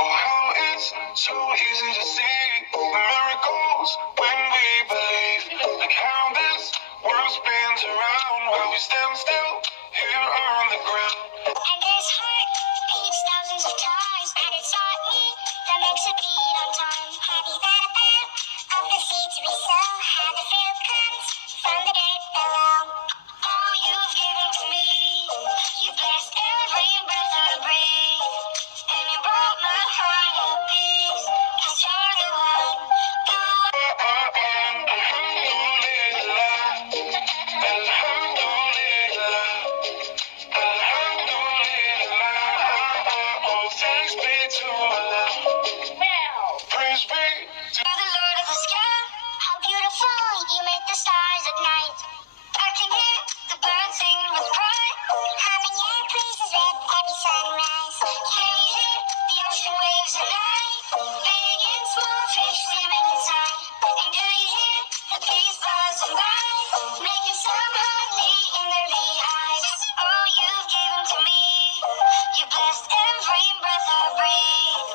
Oh, how it's so easy to see miracles when we believe. Like how this world spins around while we stand still here on the ground. And this heart beats thousands of times, and it's not me that makes it beat on time. Have you thought about of the seeds we sow? How the fruit comes from the dirt below. All you've given to me, you blessed every breath I breathe. And you brought my heart a peace, 'cause you're the one, the one. Alhamdulillah, Alhamdulillah, Alhamdulillah. Oh, thanks be to Allah. Praise be to the Lord of the sky. How beautiful you make the stars at night. I can hear the birds singing with pride, humming your praises with every sunrise. Can you hear the ocean waves at night? Big and small fish swimming inside. And do you hear the bees buzzing by, making some honey in their wee eyes? Oh, you've given to me, you blessed every breath I breathe.